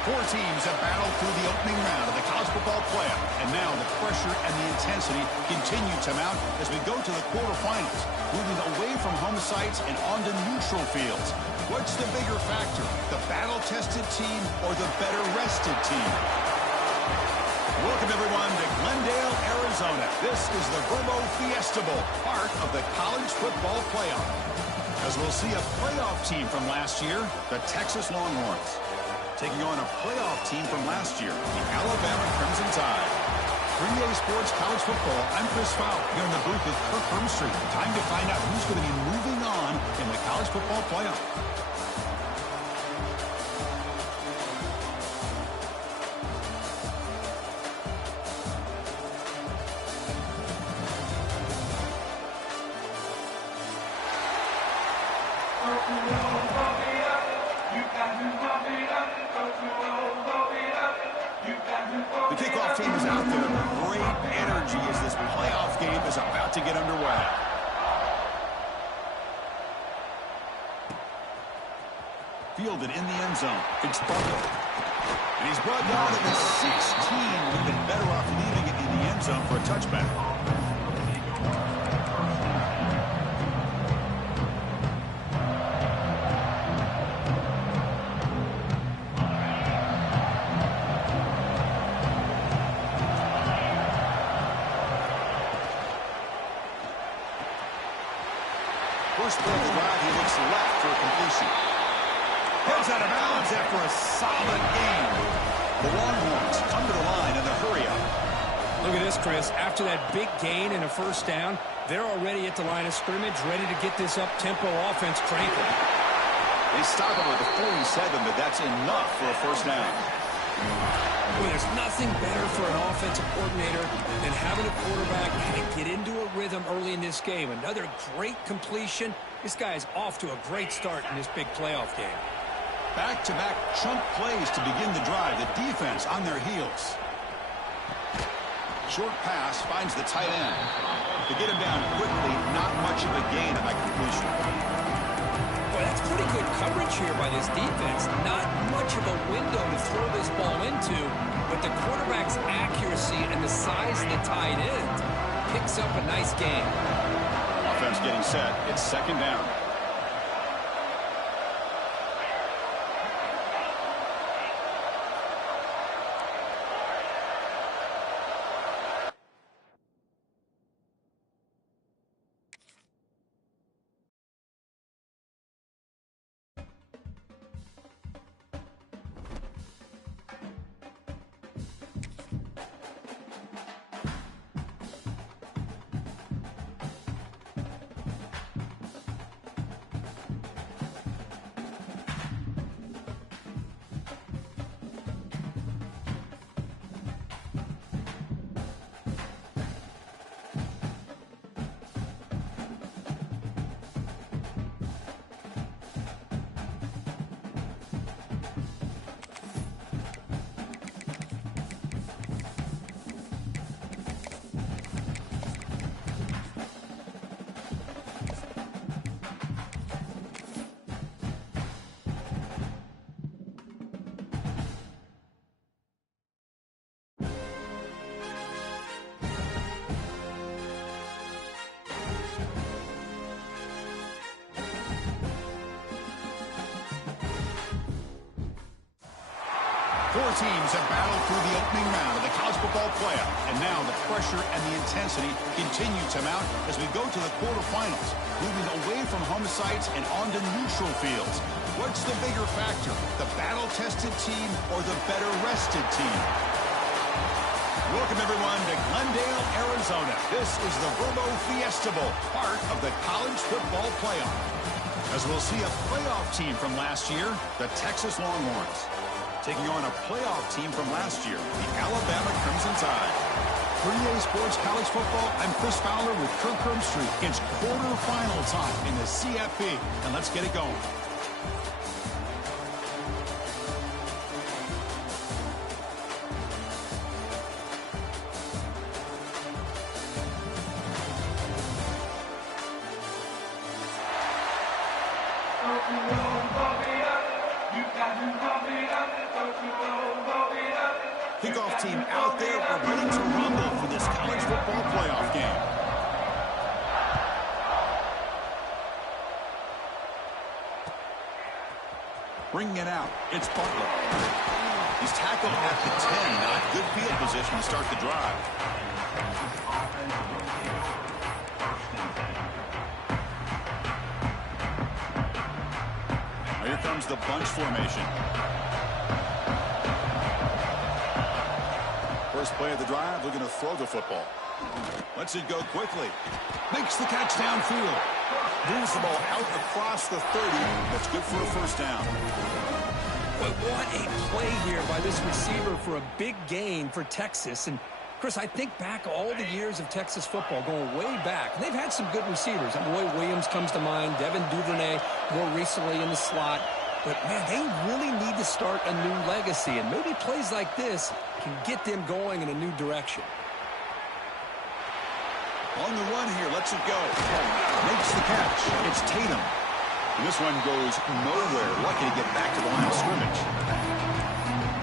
Four teams have battled through the opening round of the college football playoff, and now the pressure and the intensity continue to mount as we go to the quarterfinals, moving away from home sites and onto neutral fields. What's the bigger factor, the battle-tested team or the better-rested team? Welcome, everyone, to Glendale, Arizona. This is the Verbo Fiesta Bowl, part of the college football playoff. As we'll see a playoff team from last year, the Texas Longhorns, taking on a playoff team from last year, the Alabama Crimson Tide. TGE Sports College Football, I'm Chris Fowler, here in the booth with Kirk Hermstreet. Time to find out who's going to be moving on in the college football playoff. The kickoff team is out there. Great energy as this playoff game is about to get underway. Fielded in the end zone. It's Butler. And he's brought down at the 16. Would have been better off leaving it in the end zone for a touchback. First play of the drive, he looks left for a completion. Heads out of bounds after a solid game. The Longhorns come to the line in the hurry-up. Look at this, Chris. After that big gain and a first down, they're already at the line of scrimmage, ready to get this up-tempo offense cranking. They stop him with a 47, but that's enough for a first down. Well, there's nothing better for an offensive coordinator than having a quarterback kind of get into a rhythm early in this game. Another great completion. This guy is off to a great start in this big playoff game. Back-to-back chunk plays to begin the drive. The defense on their heels. Short pass finds the tight end. To get him down quickly, not much of a gain on that completion. Well, that's pretty good coverage here by this defense. Not much of a window to throw this ball into, but the quarterback's accuracy and the size of the tight end picks up a nice gain. Offense getting set. It's second down. Four teams have battled through the opening round of the college football playoff, and now the pressure and the intensity continue to mount as we go to the quarterfinals, moving away from home sites and onto neutral fields. What's the bigger factor, the battle-tested team or the better-rested team? Welcome, everyone, to Glendale, Arizona. This is the Verbo Fiesta Bowl, part of the college football playoff. As we'll see a playoff team from last year, the Texas Longhorns, taking on a playoff team from last year, the Alabama Crimson Tide. TGE Sports College Football, I'm Chris Fowler with Kirk Hermstreet. It's quarterfinal time in the CFP, and let's get it going. You got to team out there ready to rumble for this college football playoff game. Bringing it out, it's Butler. He's tackled at the 10. Not good field position to start the drive. Here comes the bunch formation. First play of the drive, looking to throw the football. Lets it go quickly. Makes the catch downfield. Moves the ball out across the 30. That's good for a first down. But what a play here by this receiver for a big gain for Texas. And, Chris, I think back all the years of Texas football, going way back. And they've had some good receivers. Roy Williams comes to mind, Devin Duvernay more recently in the slot. But, man, they really need to start a new legacy. And maybe plays like this can get them going in a new direction. On the run here, lets it go. Makes the catch. It's Tatum. And this one goes nowhere. Lucky to get back to the line of scrimmage.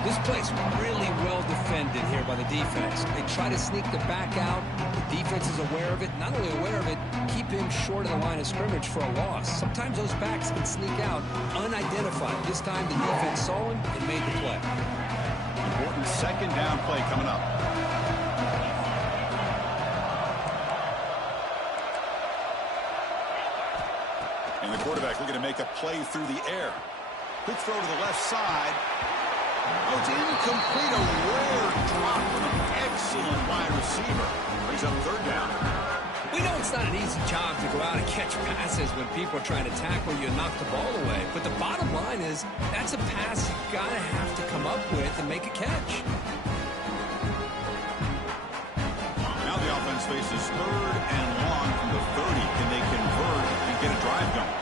This play's really well defended here by the defense. They try to sneak the back out. The defense is aware of it. Not only aware of it, keep him short of the line of scrimmage for a loss. Sometimes those backs can sneak out unidentified. This time the defense saw him and made the play. Important second down play coming up. And the quarterback looking to make a play through the air. Quick throw to the left side. Oh, it's incomplete. A rare drop from an excellent wide receiver. Brings up third down. We know it's not an easy job to go out and catch passes when people are trying to tackle you and knock the ball away. But the bottom line is that's a pass you got to have to come up with and make a catch. Now the offense faces third and long from the 30. Can they convert and get a drive going?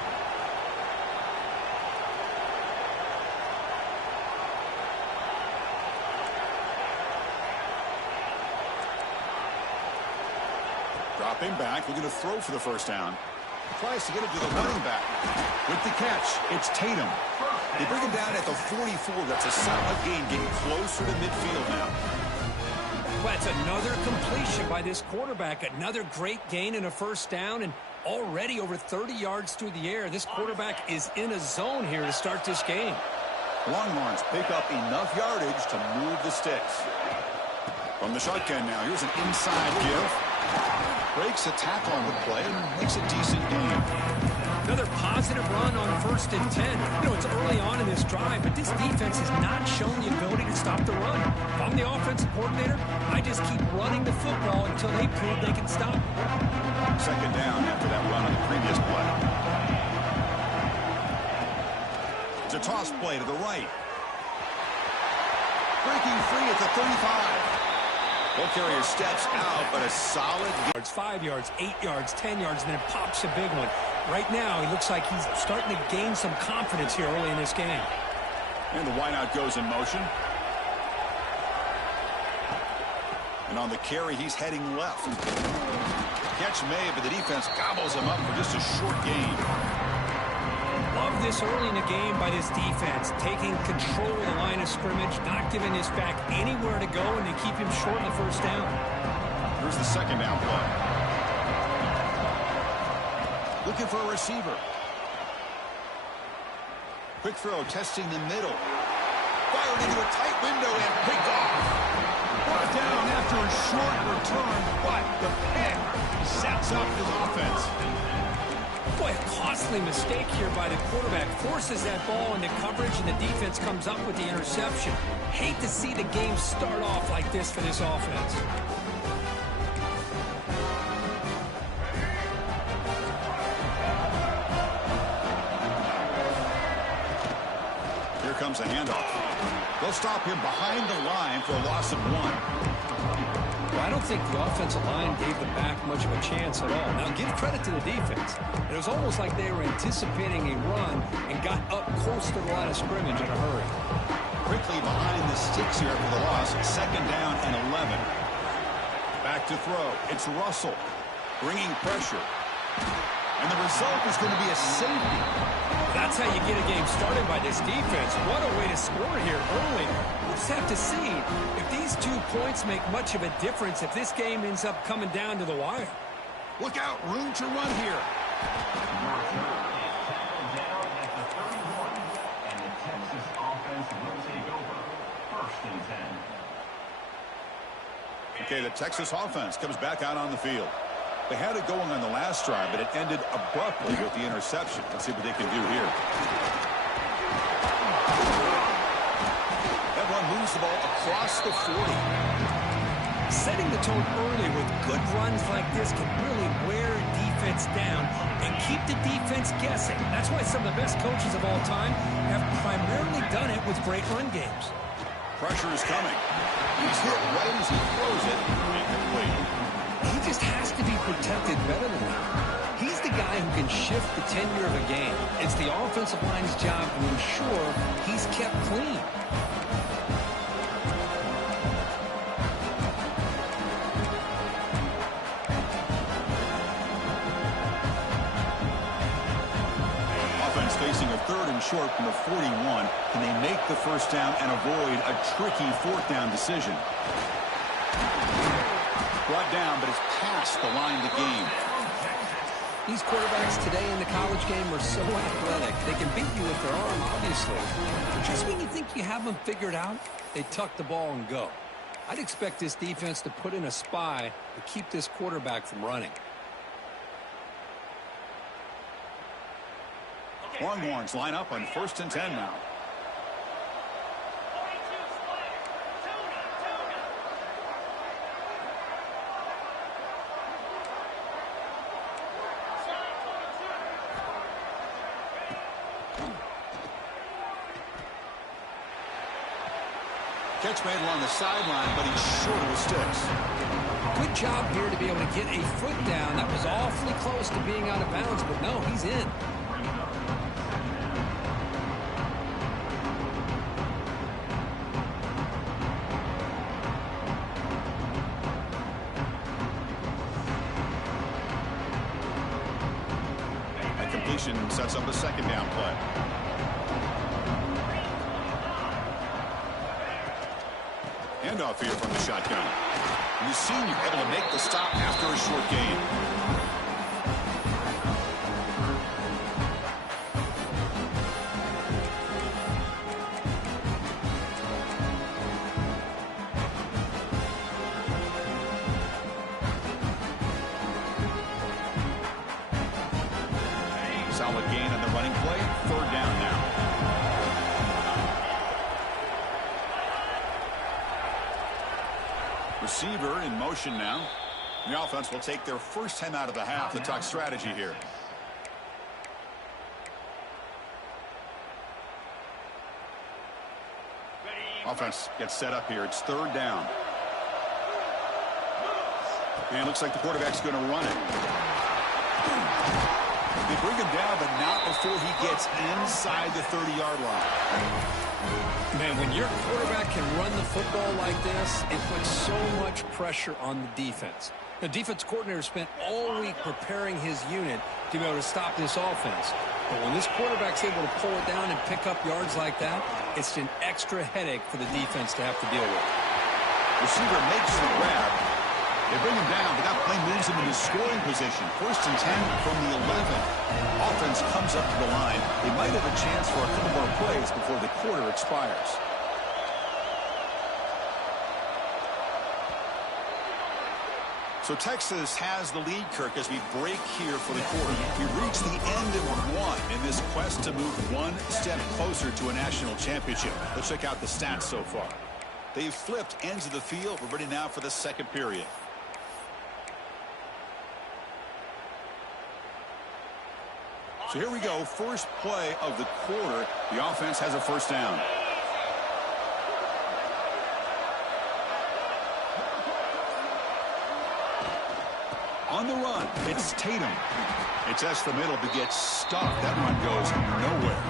Dropping back, looking to throw for the first down. Tries to get it to the running back. With the catch, it's Tatum. They bring him down at the 44. That's a solid gain, getting closer to midfield now. Well, it's another completion by this quarterback. Another great gain and a first down, and already over 30 yards through the air. This quarterback is in a zone here to start this game. Longhorns pick up enough yardage to move the sticks. From the shotgun now, here's an inside give. Breaks a tackle on the play and makes a decent gain. Another positive run on 1st and 10. You know, it's early on in this drive, but this defense has not shown the ability to stop the run. If I'm the offensive coordinator, I just keep running the football until they prove they can stop. Second down after that run on the previous play. It's a toss play to the right. Breaking free at the 35. Ball carrier steps out, but a solid... 5 yards, 8 yards, 10 yards, and then it pops a big one. Right now, he looks like he's starting to gain some confidence here early in this game. And the wideout goes in motion. And on the carry, he's heading left. Catch made, but the defense gobbles him up for just a short gain. Love this early in the game by this defense, taking control of the line of scrimmage, not giving this back anywhere to go, and they keep him short of the first down. Here's the second down play. Looking for a receiver. Quick throw, testing the middle. Fired into a tight window and picked off. Brought down after a short return, but the pick sets up his offense. Boy, a costly mistake here by the quarterback. Forces that ball into coverage, and the defense comes up with the interception. Hate to see the game start off like this for this offense. Here comes a handoff. They'll stop him behind the line for a loss of 1. Well, I don't think the offensive line gave the back much of a chance at all. Now, give credit to the defense. It was almost like they were anticipating a run and got up close to the line of scrimmage in a hurry. Quickly behind the sticks here for the loss. Second down and 11. Back to throw. It's Russell bringing pressure. And the result is going to be a safety. That's how you get a game started by this defense. What a way to score here early. We'll just have to see if these 2 points make much of a difference if this game ends up coming down to the wire. Look out, room to run here. And the Texas offense will take over. 1st and 10. Okay, the Texas offense comes back out on the field. They had it going on the last drive, but it ended abruptly with the interception. Let's see what they can do here. That one moves the ball across the 40. Setting the tone early with good runs like this can really wear a defense down and keep the defense guessing. That's why some of the best coaches of all time have primarily done it with great run games. Pressure is coming. He's hit right as he throws it. Incomplete. He just has to be protected better than that. He's the guy who can shift the tenure of a game. It's the offensive line's job to ensure he's kept clean. Offense facing a 3rd and short from the 41. Can they make the first down and avoid a tricky 4th down decision? Brought down, but it's past the line to gain. These quarterbacks today in the college game are so athletic. They can beat you with their arm, obviously. But just when you think you have them figured out, they tuck the ball and go. I'd expect this defense to put in a spy to keep this quarterback from running. Longhorns line up on 1st and 10 now. Catch made along the sideline, but he's short of the sticks. Good job here to be able to get a foot down. That was awfully close to being out of bounds, but no, he's in. That completion sets up a 2nd down play. Handoff here from the shotgun. And the senior able to make the stop after a short gain. Solid gain on the running play. 3rd down now. Receiver in motion now. The offense will take their first time out of the half to talk strategy here. Offense gets set up here. It's 3rd down. And it looks like the quarterback's going to run it. They bring him down, but not before he gets inside the 30-yard line. Man, when your quarterback can run the football like this, it puts so much pressure on the defense. The defense coordinator spent all week preparing his unit to be able to stop this offense. But when this quarterback's able to pull it down and pick up yards like that, it's an extra headache for the defense to have to deal with. Receiver makes the grab. They bring him down, but that play moves him into scoring position. 1st and 10 from the 11. Offense comes up to the line. They might have a chance for a couple more plays before the quarter expires. So Texas has the lead, Kirk, as we break here for the quarter. We reach the end of one in this quest to move one step closer to a national championship. Let's check out the stats so far. They've flipped ends of the field. We're ready now for the 2nd period. So here we go. First play of the quarter. The offense has a 1st down. On the run, it's Tatum. It's the middle to get stopped. That run goes nowhere.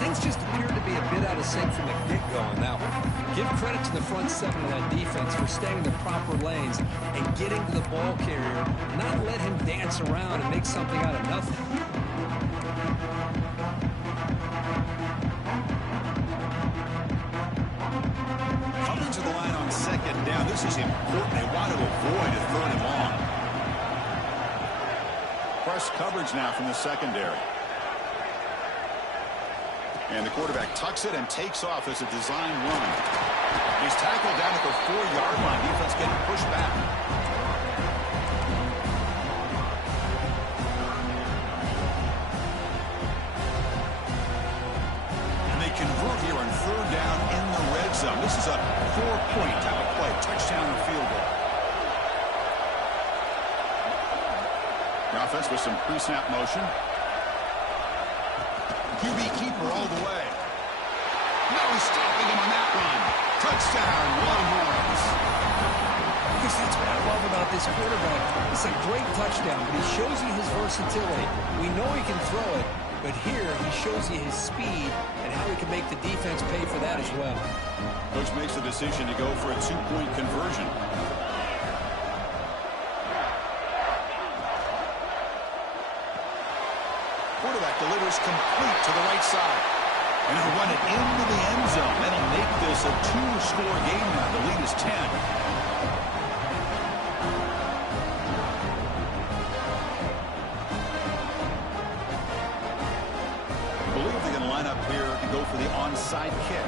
Things just appear to be be a bit out of sync from the get-go on that one. Give credit to the front seven of that defense for staying in the proper lanes and getting to the ball carrier, not let him dance around and make something out of nothing. Coming to the line on second down. This is important. They want to avoid a third and long. Press coverage now from the secondary. And the quarterback tucks it and takes off as a design run. He's tackled down at the 4-yard line. Defense getting pushed back. And they convert here on third down in the red zone. This is a 4-point type of play. Touchdown or field goal. The offense with some pre-snap motion. QB keeper all the way. No stopping him on that run. Touchdown, Longhorns. Because that's what I love about this quarterback. It's a great touchdown, but he shows you his versatility. We know he can throw it, but here he shows you his speed and how he can make the defense pay for that as well. Coach makes the decision to go for a 2-point conversion. Quarterback delivers complete to the right side. And he'll run it into the end zone. That'll make this a 2-score game now. The lead is 10. I believe they're going to line up here and go for the onside kick.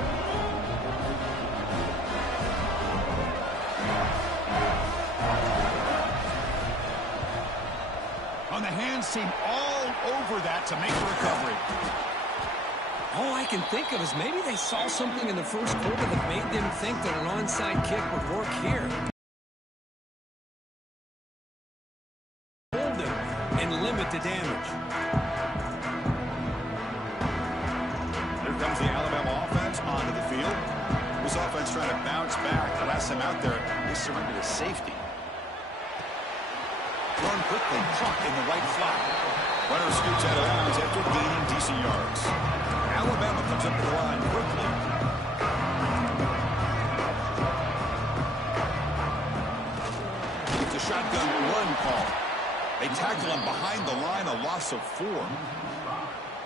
On the hands team all over that to make the recovery. All I can think of is maybe they saw something in the first quarter that made them think that an onside kick would work here. Hold him and limit the damage. Here comes the Alabama offense onto the field. This offense trying to bounce back. The last time out there, they surrendered a safety. Run quickly, caught in the right flat. Runner scoots out of bounds after gaining decent yards. Alabama comes up to the line quickly. It's a shotgun run call. They tackle him behind the line, a loss of 4.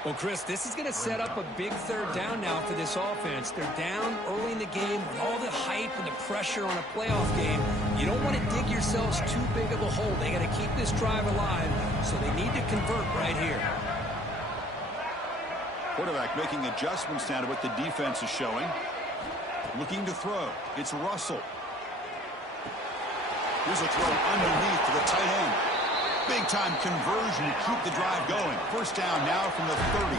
Well, Chris, this is going to set up a big third down now for this offense. They're down early in the game with all the hype and the pressure on a playoff game. You don't want to dig yourselves too big of a hole. They got to keep this drive alive, so they need to convert right here. Quarterback making adjustments now to what the defense is showing. Looking to throw. It's Russell. Here's a throw underneath to the tight end. Big-time conversion to keep the drive going. First down now from the 30.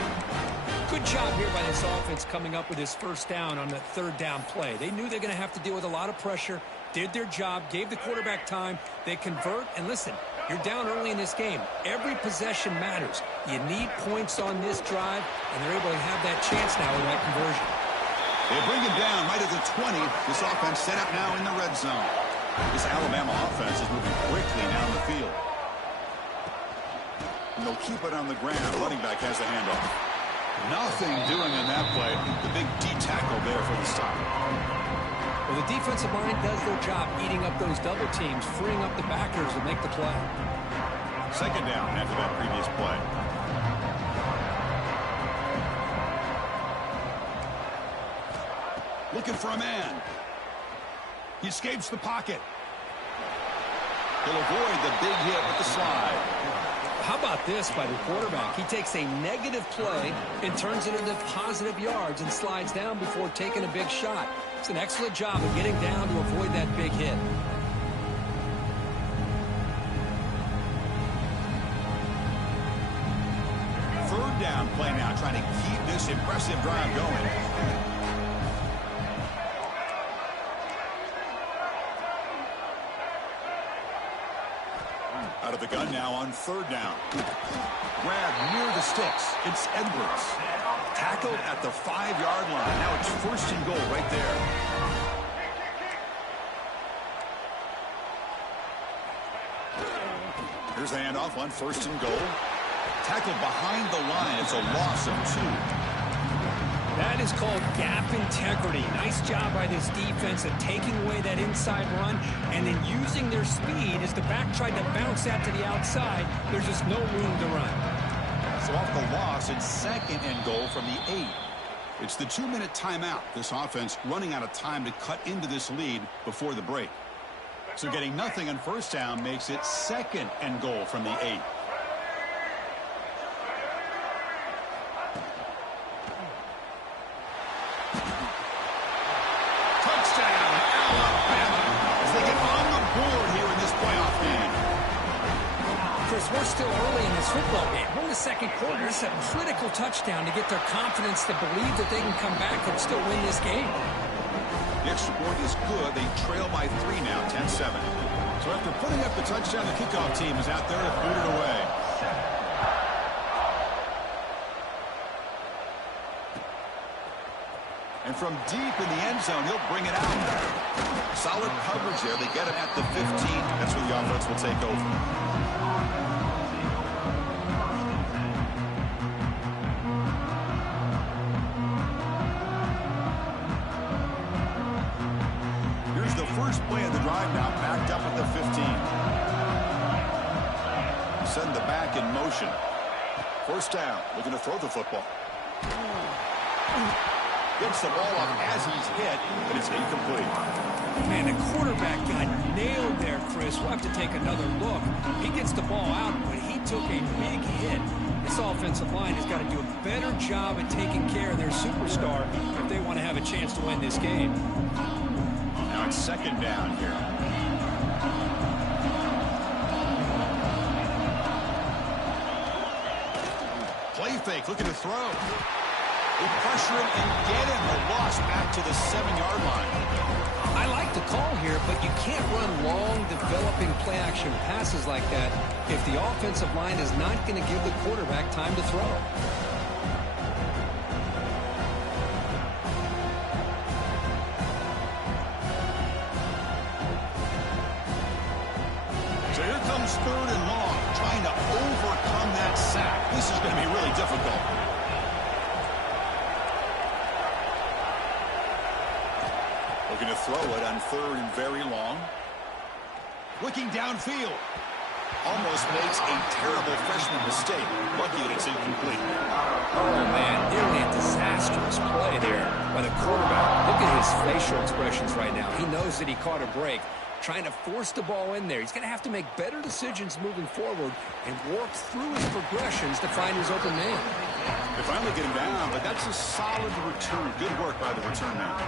Good job here by this offense coming up with his first down on the third down play. They knew they're going to have to deal with a lot of pressure, did their job, gave the quarterback time. They convert, and listen, you're down early in this game. Every possession matters. You need points on this drive, and they're able to have that chance now with that conversion. They bring him down right at the 20. This offense set up now in the red zone. This Alabama offense is moving quickly down the field. And they'll keep it on the ground. Running back has the handoff. Nothing doing in that play. The big D tackle there for the stop. Well, the defensive line does their job eating up those double teams, freeing up the backers to make the play. Second down after that previous play. Looking for a man. He escapes the pocket. He'll avoid the big hit with the slide. How about this by the quarterback? He takes a negative play and turns it into positive yards and slides down before taking a big shot. It's an excellent job of getting down to avoid that big hit. Third down play now, trying to keep this impressive drive going. Out of the gun now on third down. Grab near the sticks. It's Edwards. Tackled at the 5-yard line. Now it's first and goal right there. Here's the handoff on first and goal. Tackled behind the line. It's a loss of 2. That is called gap integrity. Nice job by this defense of taking away that inside run and then using their speed as the back tried to bounce that to the outside. There's just no room to run. So off the loss, it's 2nd and goal from the 8. It's the 2-minute timeout. This offense running out of time to cut into this lead before the break. So getting nothing on first down makes it 2nd and goal from the 8. Touchdown, Alabama, as they get on the board here in this playoff game. Chris, we're still early in this football game. We're in the second quarter. It's a critical touchdown to get their confidence to believe that they can come back and still win this game. The extra point is good. They trail by 3 now, 10-7. So after putting up the touchdown, the kickoff team is out there to boot it away. And from deep in the end zone, he'll bring it out. Solid coverage there. They get him at the 15. That's where the offense will take over. Here's the first play of the drive now, backed up at the 15. Send the back in motion. First down, looking to throw the football. Gets the ball off as he's hit, but it's incomplete. Man, the quarterback got nailed there, Chris. We'll have to take another look. He gets the ball out, but he took a big hit. This offensive line has got to do a better job at taking care of their superstar if they want to have a chance to win this game. Now it's 2nd down here. Play fake, looking to throw. They pressure him and get him. A loss back to the 7-yard line. I like the call here, but you can't run long, developing play-action passes like that if the offensive line is not going to give the quarterback time to throw. So here comes 3rd and long, trying to overcome that sack. This is going to be really difficult. Looking to throw it on 3rd and very long. Looking downfield. Almost makes a terrible freshman mistake. Lucky that it's incomplete. Oh, man, nearly a disastrous play there by the quarterback. Look at his facial expressions right now. He knows that he caught a break, trying to force the ball in there. He's going to have to make better decisions moving forward and work through his progressions to find his open man. They finally get him down, but that's a solid return. Good work by the return man.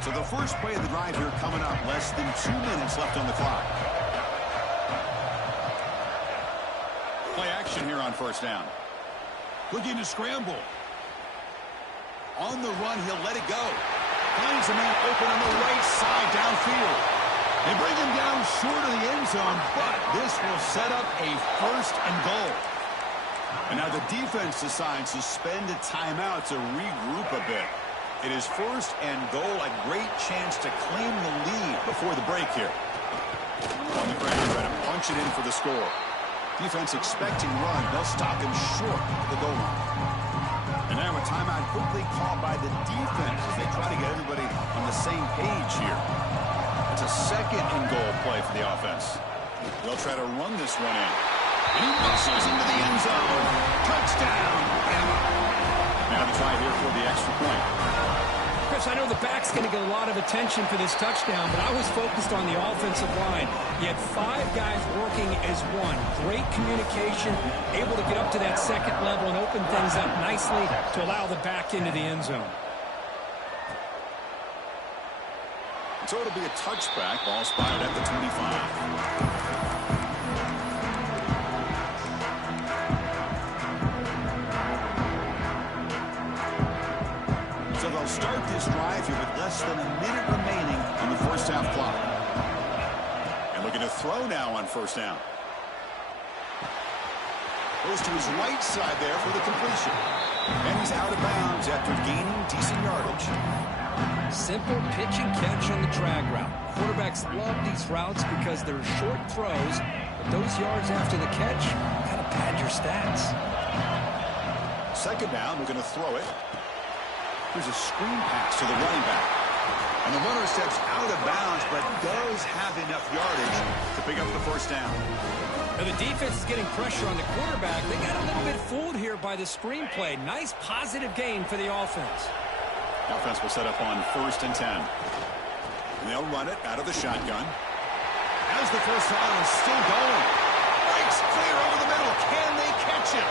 So the first play of the drive here coming up. Less than 2 minutes left on the clock. Play action here on first down. Looking to scramble. On the run, he'll let it go. Finds a man open on the right side downfield. They bring him down short of the end zone, but this will set up a 1st and goal. And now the defense decides to spend a timeout to regroup a bit. It is 1st and goal, a great chance to claim the lead before the break here. On the ground, trying to punch it in for the score. Defense expecting run. They'll stop him short of the goal line. And now a timeout quickly called by the defense as they try to get everybody on the same page here. It's a 2nd and goal play for the offense. They'll try to run this one in. And he muscles into the end zone. Touchdown, Bama. Now the try here for the extra point. Chris, I know the back's going to get a lot of attention for this touchdown, but I was focused on the offensive line. You had 5 guys working as one. Great communication, able to get up to that 2nd level and open things up nicely to allow the back into the end zone. So it'll be a touchback. Ball spotted at the 25. So they'll start this drive here with less than a minute remaining on the first half clock. And looking to throw now on first down. Goes to his right side there for the completion. And he's out of bounds after gaining decent yardage. Simple pitch and catch on the drag route. Quarterbacks love these routes because they're short throws, but those yards after the catch kind of pad your stats. Second down, we're going to throw it. Here's a screen pass to the running back. And the runner steps out of bounds, but does have enough yardage to pick up the first down. Now the defense is getting pressure on the quarterback. They got a little bit fooled here by the screenplay. Nice positive gain for the offense. Offense will set up on 1st and 10. And they'll run it out of the shotgun. As the first down is still going. Breaks clear over the middle. Can they catch him?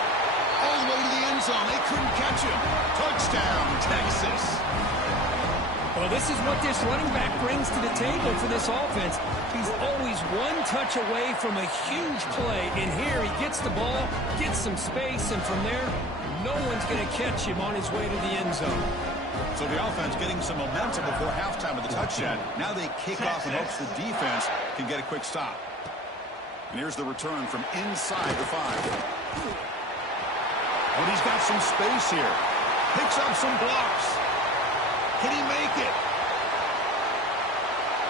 All the way to the end zone. They couldn't catch him. Touchdown, Texas. Well, this is what this running back brings to the table for this offense. He's always one touch away from a huge play. And here he gets the ball, gets some space, and from there, no one's going to catch him on his way to the end zone. So the offense getting some momentum before halftime with the touchdown. Now they kick off in hopes the defense can get a quick stop. And here's the return from inside the 5. But he's got some space here. Picks up some blocks. Can he make it?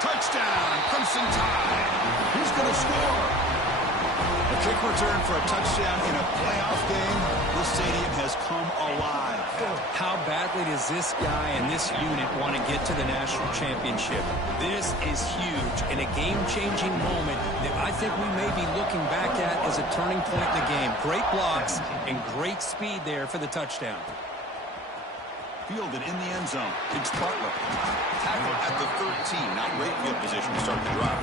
Touchdown, Crimson Tide. Who's going to score? A kick return for a touchdown in a playoff game. This stadium has come alive. How badly does this guy and this unit want to get to the national championship? This is huge and a game-changing moment that I think we may be looking back at as a turning point in the game. Great blocks and great speed there for the touchdown. Fielded in the end zone. It's Butler. Tackle at the 13. Not great field position to start the drive.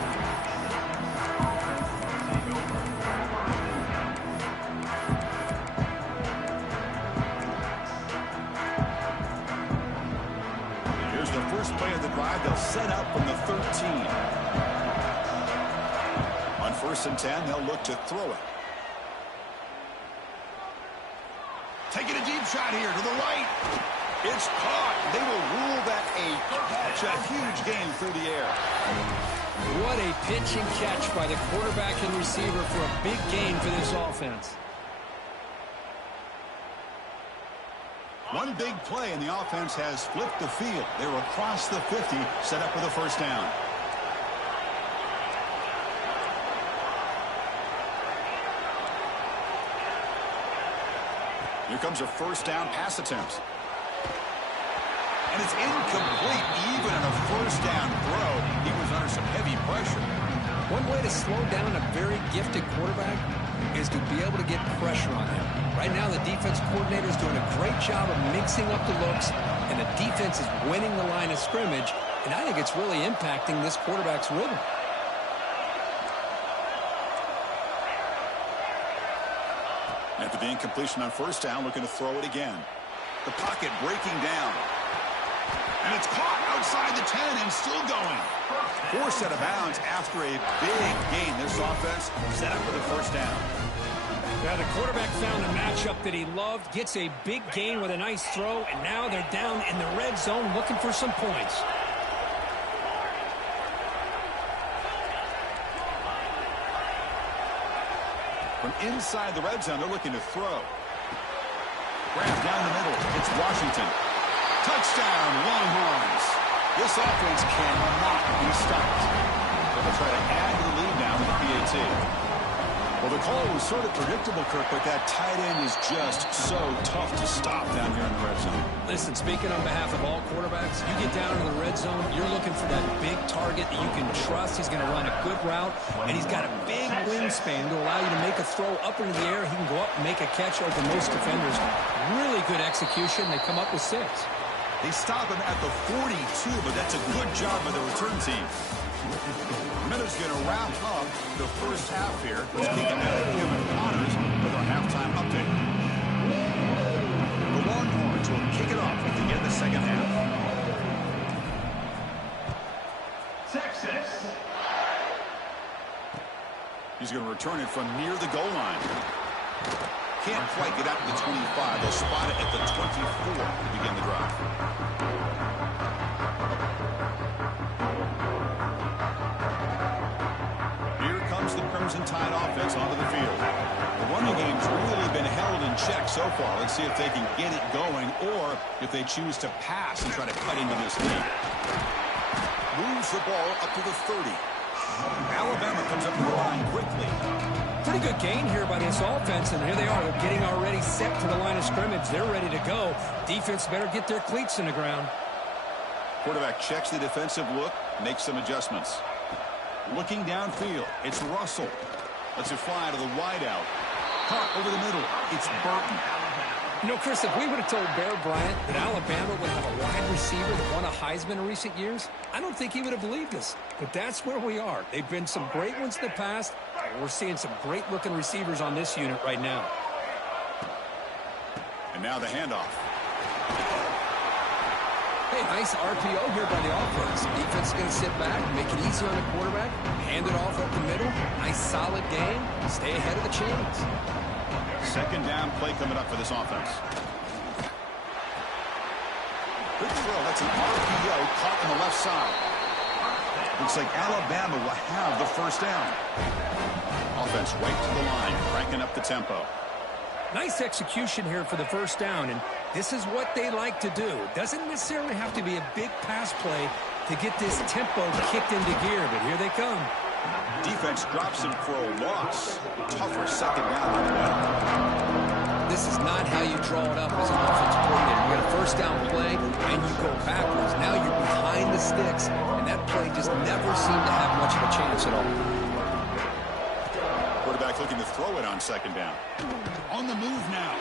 Here's the first play of the drive. They'll set up from the 13. On 1st and 10, they'll look to throw it. Taking a deep shot here to the right. It's caught. They will rule that a catch, a huge gain through the air. What a pitch and catch by the quarterback and receiver for a big gain for this offense. One big play, and the offense has flipped the field. They were across the 50, set up for the first down. Here comes a first down pass attempt. And it's incomplete, even on a first down throw. He was under some heavy pressure. One way to slow down a very gifted quarterback is to be able to get pressure on him. Right now, the defense coordinator is doing a great job of mixing up the looks, and the defense is winning the line of scrimmage, and I think it's really impacting this quarterback's rhythm. After the incompletion on first down, looking to throw it again. The pocket breaking down. And it's caught outside the 10 and still going. Forced out of bounds after a big gain. This offense set up for the first down. Yeah, the quarterback found a matchup that he loved, gets a big gain with a nice throw, and now they're down in the red zone looking for some points. From inside the red zone, they're looking to throw. Grab down the middle. It's Washington. Touchdown, Longhorns. This offense cannot be stopped. They'll try to add to the lead now with the PAT. Well, the call was sort of predictable, Kirk, but that tight end is just so tough to stop down here in the red zone. Listen, speaking on behalf of all quarterbacks, you get down in the red zone, you're looking for that big target that you can trust. He's going to run a good route, and he's got a big wingspan to allow you to make a throw up into the air. He can go up and make a catch over most defenders. Really good execution. They come up with 6. They stop him at the 42, but that's a good job by the return team. Miller's going to wrap up the first half here. Let's kick it out of Kevin Connors with our halftime update. The Longhorns will kick it off to begin the second half. Texas. He's going to return it from near the goal line. Can't quite get out to the 25. They'll spot it at the 24 to begin the drive. Here comes the Crimson Tide offense onto the field. The running game's really been held in check so far. Let's see if they can get it going or if they choose to pass and try to cut into this lead. Moves the ball up to the 30. Alabama comes up to the line quickly. Pretty good gain here by this offense, and here they are. They're getting already set to the line of scrimmage. They're ready to go. Defense better get their cleats in the ground. Quarterback checks the defensive look, makes some adjustments. Looking downfield, it's Russell. Lets it fly to the wideout. Caught over the middle, it's Burton. You know, Chris, if we would have told Bear Bryant that Alabama would have a wide receiver that won a Heisman in recent years, I don't think he would have believed us. But that's where we are. They've been some great ones in the past. We're seeing some great-looking receivers on this unit right now. And now the handoff. Hey, nice RPO here by the offense. Defense is going to sit back, make it easy on the quarterback, hand it off up the middle. Nice, solid game. Stay ahead of the chains. Second down play coming up for this offense. Good throw. That's an RPO caught on the left side. Looks like Alabama will have the first down. Offense right to the line, cranking up the tempo. Nice execution here for the first down, and this is what they like to do. It doesn't necessarily have to be a big pass play to get this tempo kicked into gear, but here they come. Defense drops him for a loss. Tougher second down on the way. This is not how you draw it up as an offensive coordinator. You got a first down play, and you go backwards. Now you're behind the sticks, and that play just never seemed to have much of a chance at all. Quarterback looking to throw it on second down. On the move now.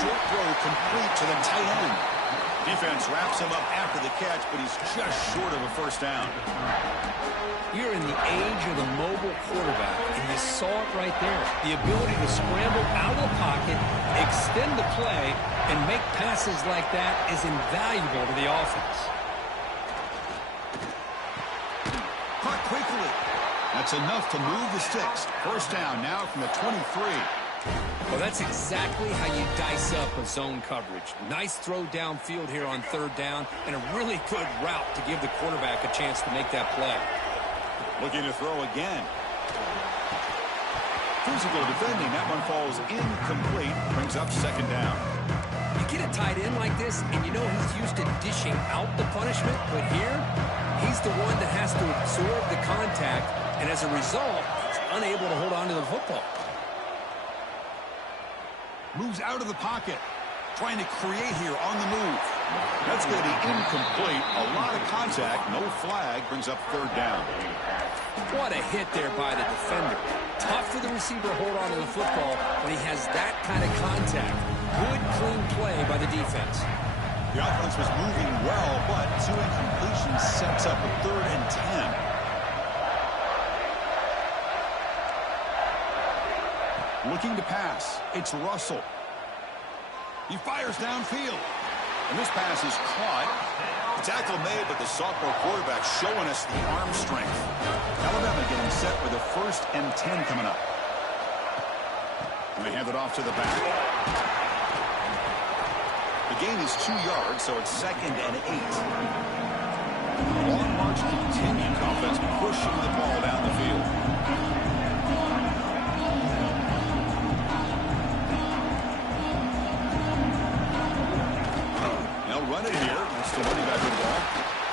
Short throw complete to the tight end. Defense wraps him up after the catch, but he's just short of a first down. You're in the age of the mobile quarterback, and you saw it right there. The ability to scramble out of the pocket, extend the play, and make passes like that is invaluable to the offense. Caught quickly. That's enough to move the sticks. First down now from the 23. Well, that's exactly how you dice up a zone coverage. Nice throw downfield here on third down, and a really good route to give the quarterback a chance to make that play. Looking to throw again. Physical defending. That one falls incomplete. Brings up second down. You get a tight end like this, and you know he's used to dishing out the punishment, but here, he's the one that has to absorb the contact, and as a result, he's unable to hold on to the football. Moves out of the pocket. Trying to create here on the move. That's going to be incomplete. A lot of contact. No flag. Brings up third down. What a hit there by the defender. Tough for the receiver to hold on to the football when he has that kind of contact. Good, clean play by the defense. The offense was moving well, but two incompletions sets up a 3rd and 10. Looking to pass. It's Russell. He fires downfield. And this pass is caught. Tackle made, but the sophomore quarterback showing us the arm strength. Alabama getting set for the 1st and 10 coming up. And they hand it off to the back. The gain is 2 yards, so it's 2nd and 8. Long march continues. Offense pushing the ball down the field. Run it here. That's the running back of the ball.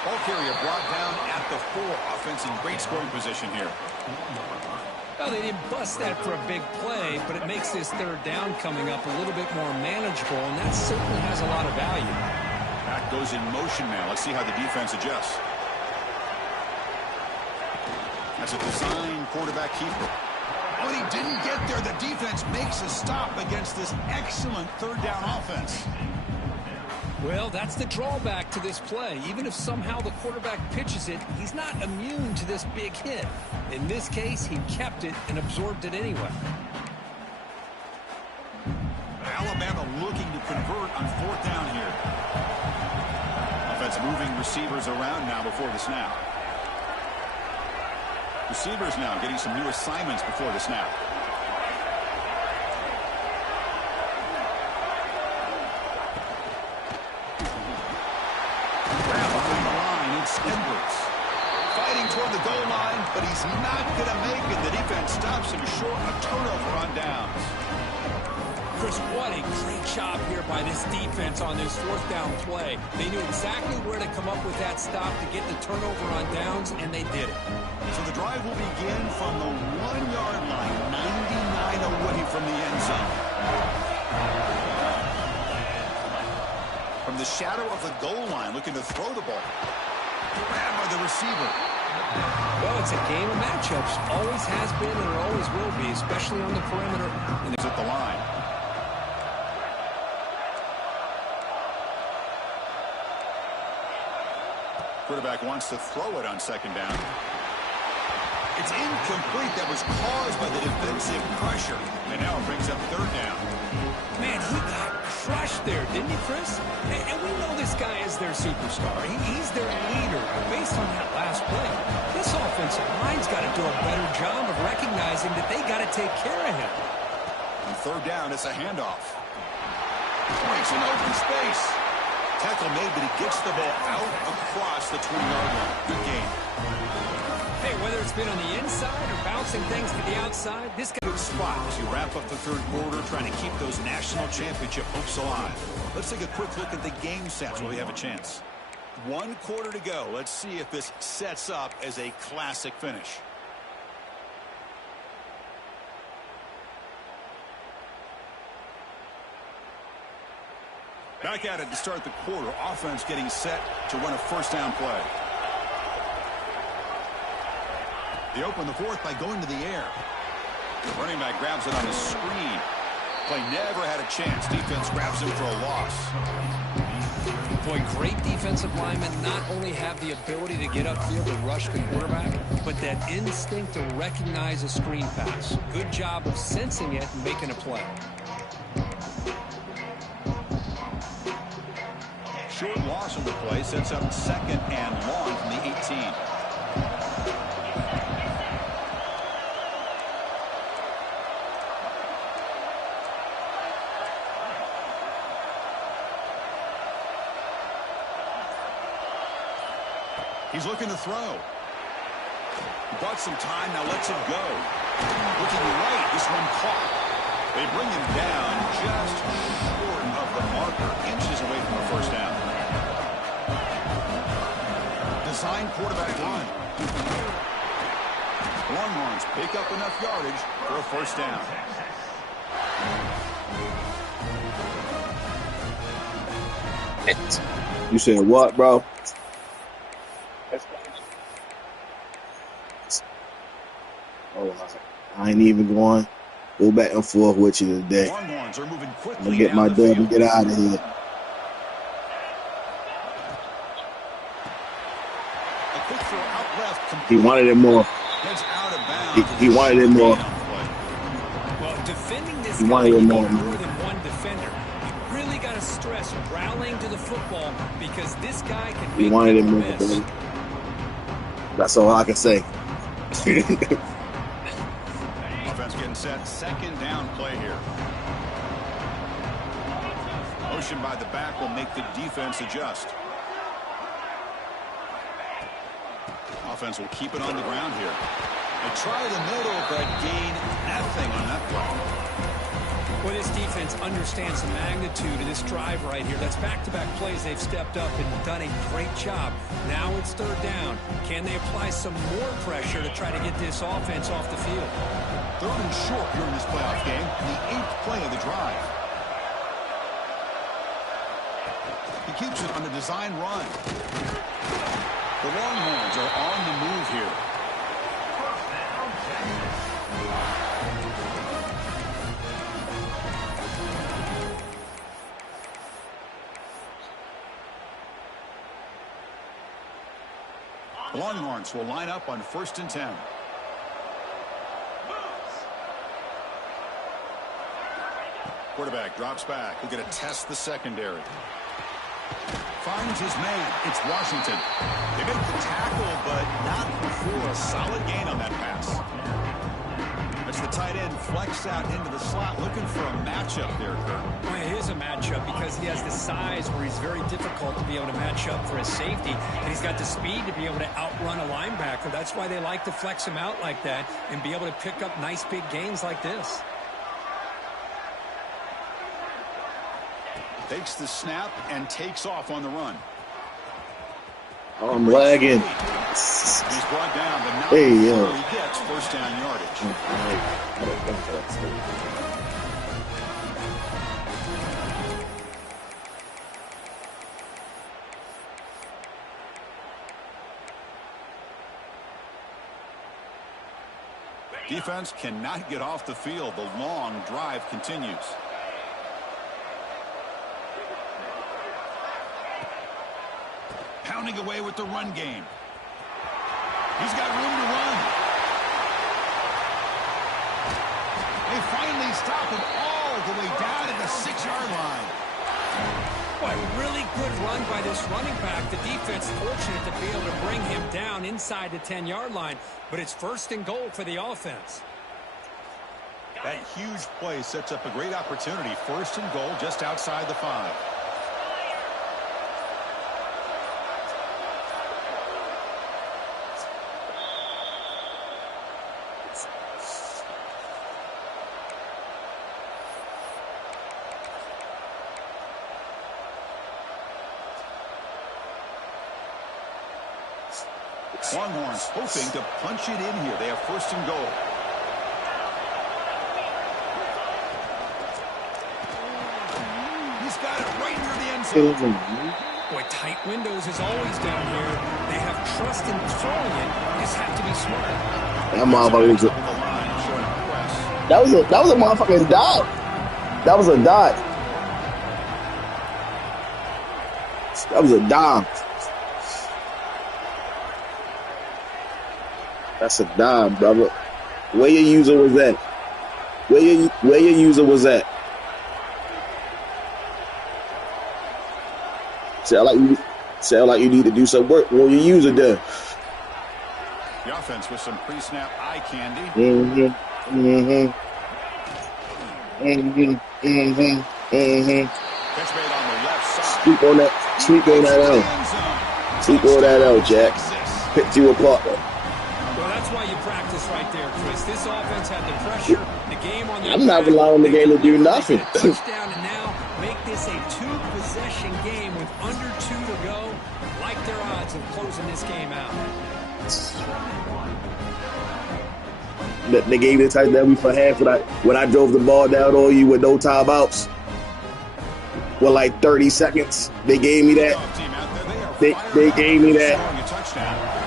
Ball carrier brought down at the 4. Offense in great scoring position here. Well, they didn't bust that for a big play, but it makes this third down coming up a little bit more manageable, and that certainly has a lot of value. Back goes in motion now. Let's see how the defense adjusts. That's a design quarterback keeper. Oh, and he didn't get there. The defense makes a stop against this excellent third down offense. Well, that's the drawback to this play. Even if somehow the quarterback pitches it, he's not immune to this big hit. In this case, he kept it and absorbed it anyway. Alabama looking to convert on 4th down here. Offense moving receivers around now before the snap. Receivers now getting some new assignments before the snap. Edwards fighting toward the goal line, but he's not going to make it. The defense stops him short of a turnover on downs. Chris, Chris, what a great job here by this defense on this fourth down play. They knew exactly where to come up with that stop to get the turnover on downs, and they did it. So the drive will begin from the 1-yard line, 99 away from the end zone. From the shadow of the goal line, looking to throw the ball. Grabbed by the receiver. Well, it's a game of matchups. Always has been and it always will be, especially on the perimeter. And it's at the line. Quarterback wants to throw it on second down. It's incomplete. That was caused by the defensive pressure. And now it brings up third down. Man, he got crushed there, didn't he, Chris? And we know this guy is their superstar. He's their leader. Based on that last play, this offensive line's got to do a better job of recognizing that they got to take care of him. On third down, it's a handoff. Breaks an open space. Tackle made, but he gets the ball out across the 20-yard line. Good game. Hey, whether it's been on the inside or bouncing things to the outside, this guy... Good spot as you wrap up the third quarter, trying to keep those national championship hopes alive. Let's take a quick look at the game stats while we have a chance. 1 quarter to go. Let's see if this sets up as a classic finish. Back at it to start the quarter. Offense getting set to run a first down play. They open the fourth by going to the air. The running back grabs it on the screen. Play never had a chance. Defense grabs him for a loss. Boy, great defensive linemen not only have the ability to get upfield and rush the quarterback, but that instinct to recognize a screen pass. Good job of sensing it and making a play. Short loss of the play sets up second and long from the 18. He's looking to throw. He bought some time, now lets it go. Looking right, this one caught. They bring him down just short of the marker, inches away from the first down. Design quarterback run. Longhorns pick up enough yardage for a first down. You said what, bro? Oh, I ain't even going. Go back and forth with you today. Longhorns are moving quickly. I'm gonna get my dub and get out of here. A quick throw out left. He wanted it more. Heads out of bounds. He wanted it more. Well, defending this He guy, wanted you it need more. more than one defender. You really got to stress rallying to the football because this guy can He make wanted it people more, miss. baby. That's all I can say. Offense getting set. Second down play here. Motion by the back will make the defense adjust. Offense will keep it on the ground here. They try the middle, but gain nothing on that play. Well, this defense understands the magnitude of this drive right here. That's back-to-back plays. They've stepped up and done a great job. Now it's third down. Can they apply some more pressure to try to get this offense off the field? Third and short here in this playoff game. The 8th play of the drive. He keeps it on the design run. The Longhorns are on the move here. The Longhorns will line up on 1st and 10. Quarterback drops back. He'll get to test the secondary. Finds his man. It's Washington. They make the tackle, but not before a solid gain on that pass. That's the tight end flex out into the slot, looking for a matchup there, Kurt. Well, it is a matchup because he has the size where he's very difficult to be able to match up for a safety, and he's got the speed to be able to outrun a linebacker. That's why they like to flex him out like that and be able to pick up nice big gains like this. Takes the snap and takes off on the run. Oh, I'm lagging. He's brought down, but not Hey, before yo. he gets first down yardage. Defense cannot get off the field. The long drive continues. Pounding away with the run game. He's got room to run. They finally stop him all the way down at the 6-yard line. Boy, really good run by this running back. The defense fortunate to be able to bring him down inside the 10-yard line, but it's first and goal for the offense. That huge play sets up a great opportunity. First and goal just outside the 5. Longhorns hoping to punch it in here. They have first and goal. He's got it right near the end zone. Boy, tight windows is always down here. They have trust in throwing it. Just have to be smart. That motherfucker was that was a motherfucking dot. That was a dot. That was a dime. That's a dime, brother. Where your user was at? Where your user was at? Sound like you need to do some work. What your user done? The offense with some pre-snap eye candy. Catch made on the left side. Sleep on that out. Sleep on that out, Jack. Picked you apart. Well, that's why you practice right there, Chris. This offense had the pressure, the game on their I'm not allowing the game to do nothing. Touchdown, and now make this a 2-possession game with under 2 to go. Like their odds of closing this game out. They gave me the touchdown for half when I drove the ball down on you with no timeouts. With like 30 seconds. They gave me that. They gave me that.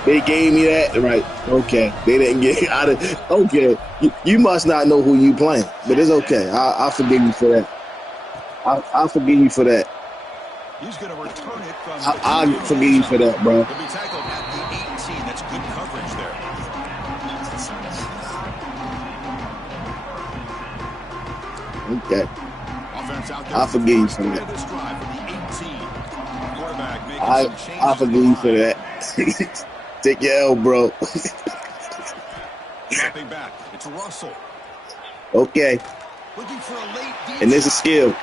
They gave me that. Right. Okay. They didn't get it out of. Okay. You must not know who you playing. But it's okay. I'll forgive you for that. I'll forgive you for that. He's going to return it from I'll forgive you for that, bro. He'll be tackled at the 18. That's good coverage there. Okay. I'll forgive you for that. I'll forgive you for that. Take your L, bro. Dropping back. It's Russell. Okay. Looking for a late and this is skill.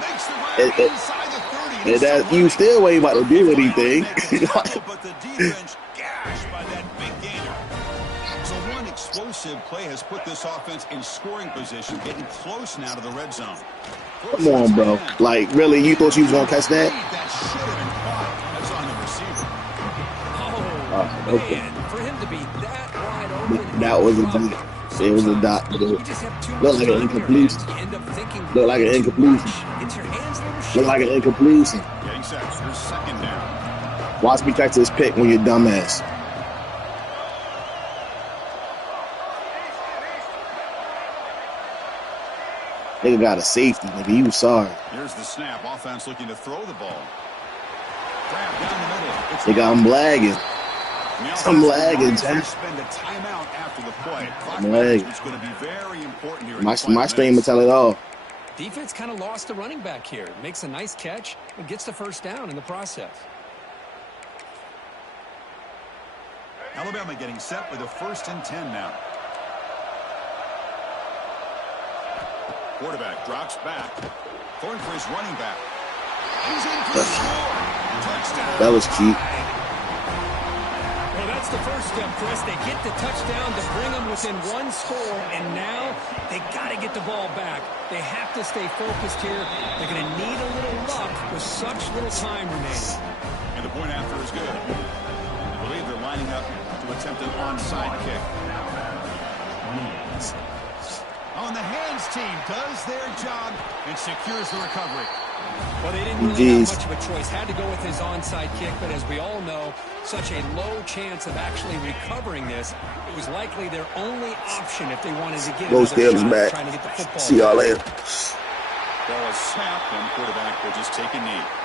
Makes the run inside the 30. And that you still ain't about to do anything. But the defense gashed by that big gainer. So one explosive play has put this offense in scoring position, getting close now to the red zone. Come on, bro. Like, really, you thought you was going to catch that? That should have been caught. That's on the receiver. Oh, okay. Man, for him to be that wide open. That was a dot. It was a dot. Looked like an incompletion. Looked like an incompletion. Looked like an incompletion. Getting set. Here's second down. Watch me catch this pick when you're dumbass. Nigga got a safety, nigga. You sorry. Here's the snap. Offense looking to throw the ball. Grab down the middle. Nigga, I'm lagging. I'm lagging, Jack. Spend a timeout after the play. I'm lagging. It's going to be very important here. My stream will tell it all. Defense kind of lost the running back here. Makes a nice catch and gets the first down in the process. Alabama getting set with a 1st and 10 now. Quarterback drops back. Going for his running back. He's in for the score. Touchdown. That was cute. Well, That's the first step, Chris. They get the touchdown to bring them within one score, and now they got to get the ball back. They have to stay focused here. They're going to need a little luck with such little time remaining. And the point after is good. I believe they're lining up to attempt an onside kick. On the hands team does their job and secures the recovery. Well, they didn't really have much of a choice. Had to go with his onside kick, but as we all know, such a low chance of actually recovering this. It was likely their only option if they wanted to get another shot back. Trying to get the football. See y'all later. Ball is snapped, and quarterback will just take a knee.